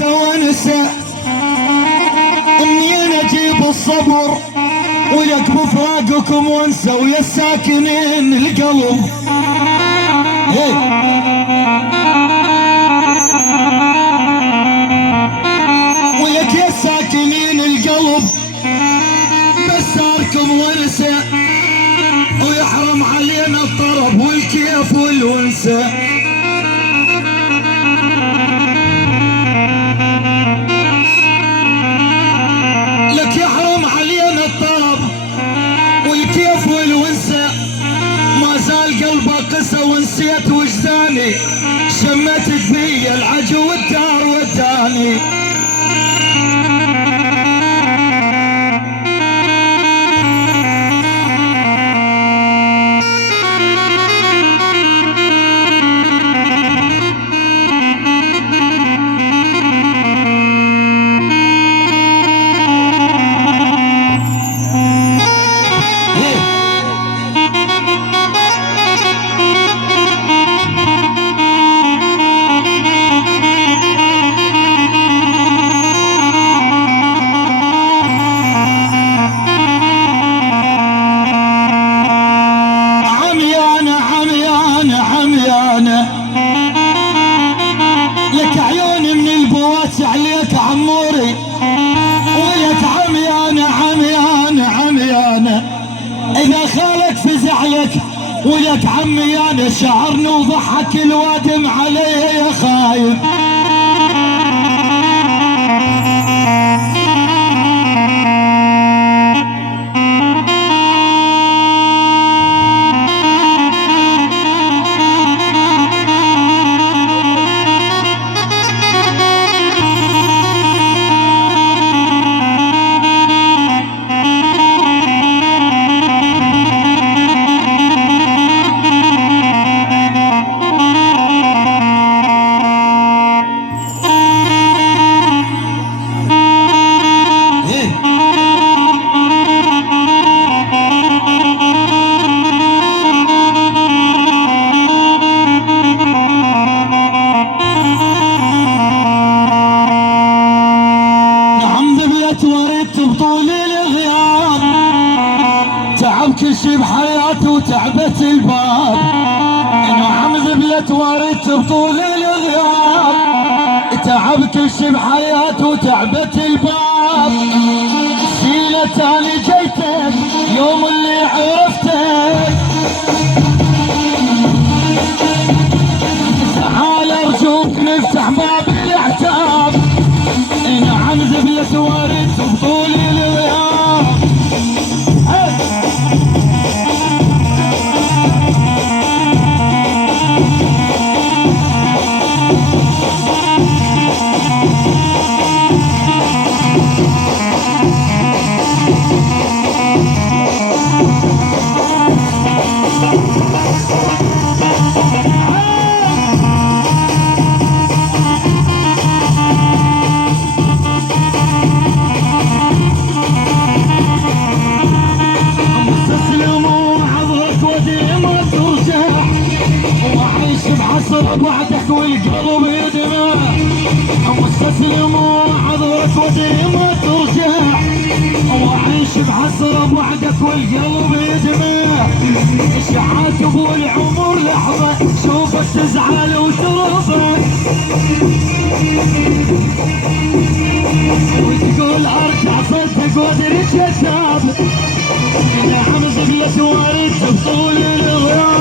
انسى وانسى اني انا اجيب الصبر ولك بفراقكم وانسى ويا ساكنين القلب. ولك يا ساكنين القلب بس اركب وانسى ويحرم علينا الطرب والكيف والونسه. لك يحرم علينا الطرب والكيف والونسه، ما زال قلبه قسى ونسيت وجداني، شمتت في العجو والدار وداني. لك عيوني من البوات عليك عموري، ولك عميانة عميانة عميانة إذا خالك في زعلك، ولك عميانة شعرني وضحك الوادم علي يا خايب. كل بحياته وتعبت الباب، نعم ذبلت ورث بطول الغياب، تعب كل شي بحياته وتعبت الباب. سيلة انا جيتك يوم اللي عرفتك، تعال ارجوك نفتح باب العتاب، نعم ذبلت ورث بطول الغياب. بعدك والقلب يدمع، مستسلم وحضرك ودي ما ترجع، وعيش بحسرة بعدك والقلب يدمع. اشعات ابو العمر لحظة شوفك تزعل وترضى، وتقول ارجع صدق وادري كذاب، نعم زبلة وارد بطول الغياب.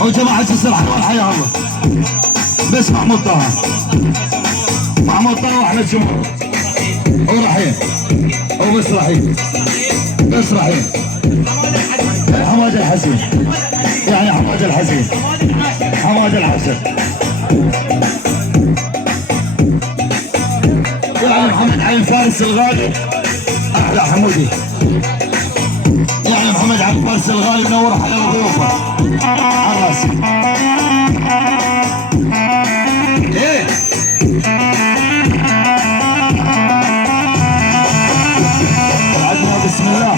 وجماعة جسر حلوان حيا الله. بس محمود طه، محمود طه واحمد جمهور ورحيم وبس رحيم، بس رحيم. حماد الحسين، يعني حماد الحسين، حماد الحسن، يعني محمد علي فارس الغالي احلى حمودي، يعني محمد علي فارس الغالي منور حيا ضيوفه على راسي. ايه بعدنا بسم الله.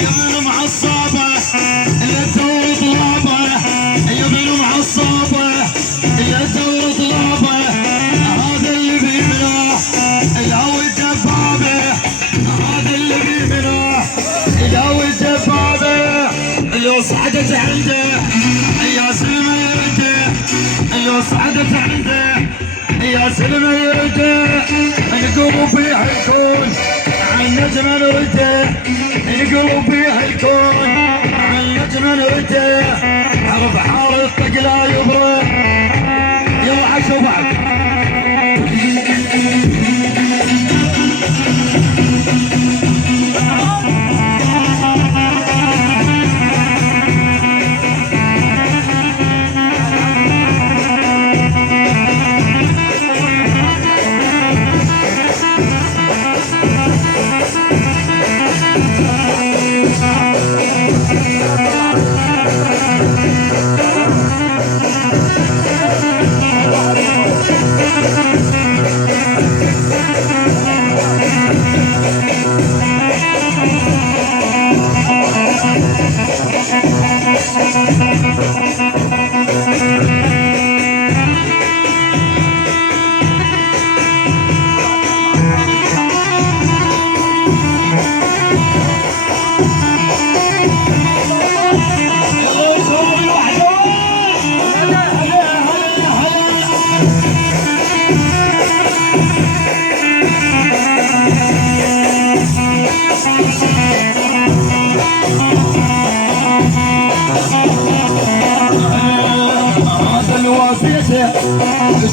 يمن معصابة يا دور طلابة، يمن معصابة يا دور طلابة، هذا اللي بيمنع الهوى الدبابة، هذا اللي بيمنع الهوى الدبابة، اللي صعدت عنده يا سلمى يرده، اللي صعدت عنده يا سلمى يرده، القلوب بيها يكون عن نجم نرده، القلوب بيها يكون عن نجم نرده، حرب حار الطق لا يبرد. يلا عشوا بعد.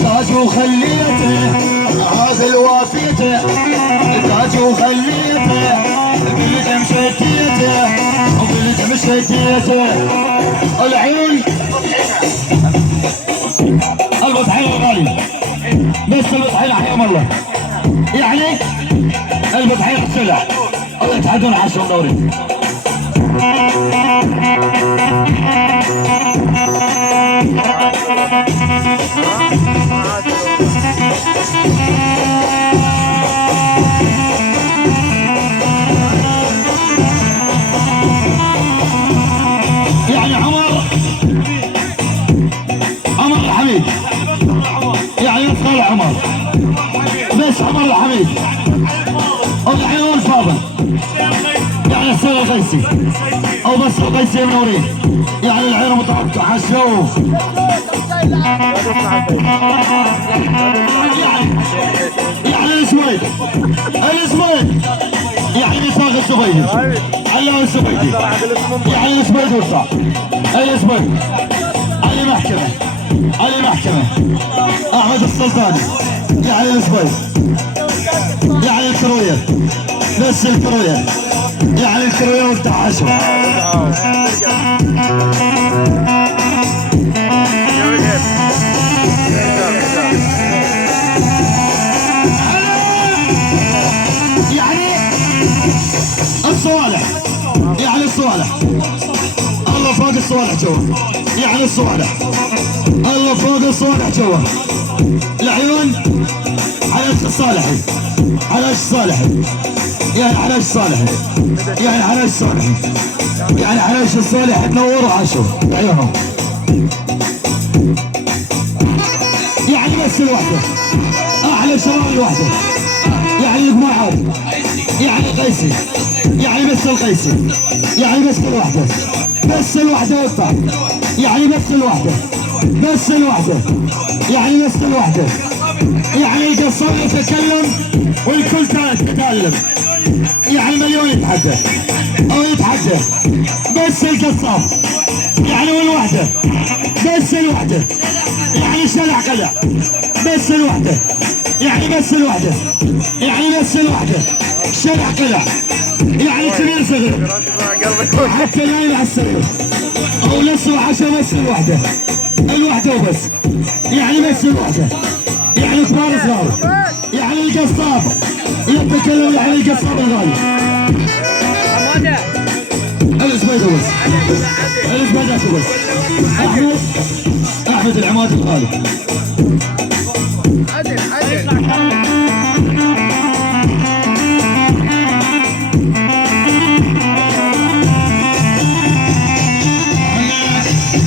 تاج وخليته، هذا الوافيته تاج وخليته، قلت مشيتيته وقلت مشيتيته. العيون البطحين الغالي، بس البطحين حيهم الله، يعني البطحين السلع الله يتحدون عشر دوري. يعني عمر الحميد، يعني يدخل عمر، بس عمر الحميد العيون فاضل، يعني السيد القيسي او بس القيسي منورين، يعني العيون مطعمته حشوف، يعني الاسماعيل يعني صاغ السبيدي، علام السبيدي، يعني السبيدي وصاغ السبيدي، علي محكمة احمد السلطاني، يعني السبيدي، يعني الكروية، بس الكروية، يعني الكروية والتعاشر. الصوالح، يعني الصوالح الله فوق الصوالح جوا، يعني الصوالح الله فوق الصوالح جوا. العيون حلاش الصالحي، حلاش الصالحي، يعني حلاش الصالحي، يعني حلاش الصالحي، يعني حلاش الصالح تنور وعاشوا عيونهم، يعني بس الوحده احلى شباب الوحده، يعني لك ما عاد، يعني قيسي، يعني بس القيسي، يعني بس الوحده، بس الوحده ينفع، يعني بس الوحده، بس الوحده، يعني بس الوحده، يعني القصاب يتكلم والكل يتكلم، يعني مليون يتحدى او يتحدى، بس القصاب يعني والوحده، بس الوحده، يعني شلع قلع، بس الوحده، يعني بس الوحده، يعني بس الوحده، شلع قلع، يعني كبير صغير حتى لا يلعب السرير او نص عشاء، بس الوحده، الوحده وبس، يعني بس الوحده، يعني كبار صغار، يعني القصاب يتكلم، يعني القصاب الغالي الاسبيدة بس، الاسبيدة بس، احمد العماد الغالي. عدل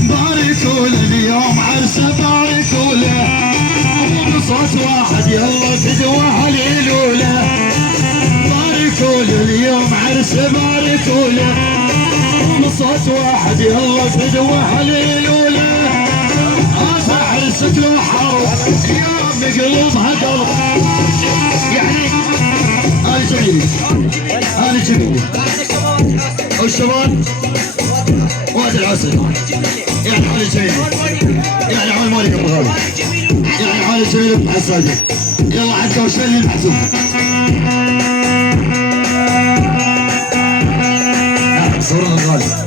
باركوا له اليوم عرسه، باركوا له بصوت واحد يلا تدوى هالهلوله، باركوا له اليوم عرسه، باركوا له بصوت واحد يلا تدوى هالهلوله، هذا عرسك له حرب يوم قلبها قلب، يعني انا جميلي، انا جميلي والشباب وادي العسل، يعني علي جميلي، يعني علي مالك ابو غالي، يعني علي جميل بن حساجي، يلا حتى وشيل المحزون. صورنا الغالي